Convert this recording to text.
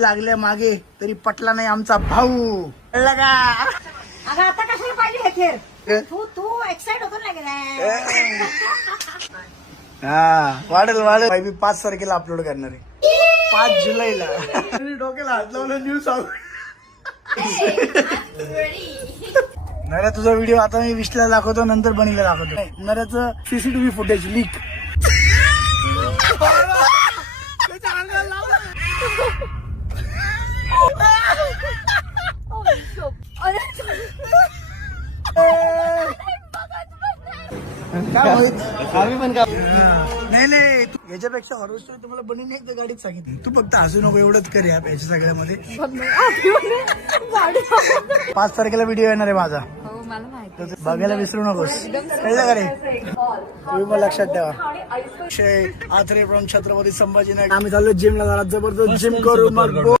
लागल्या मागे तरी पटला नाही आमचा भाऊ, कळलं का? अगं आता कशाला पाहिजे हे खेळ? तू एक्साइट होतो ना गेला. हा वाढेल वाढेल. मी 5 तारखेला अपलोड करणार आहे, 5 जुलैला. डोक्याला हात लावलं न्यूज सांग. नऱ्या तुझा व्हिडिओ आता मी 20ला दाखवतो, नंतर बनीला दाखवतो. नऱ्याचं सीसीटीव्ही फुटेज लीक. काय होईल आम्ही पण का नाही नाही. याच्यापेक्षा हॉरर स्टोरी तुम्हाला बनीने एकदा गाडीत सांगितली. तू फक्त हसू नको एवढंच कर याच्या सगळ्यामध्ये. 5 तारखेला व्हिडिओ येणार आहे माझा, बघायला विसरू नकोस, कळलं का रे? तुम्ही पण लक्षात ठेवा. आथरे फ्रॉम छत्रपती संभाजीनगर. आम्ही चाललो जिमला, जरा जबरदस्त जिम करू मग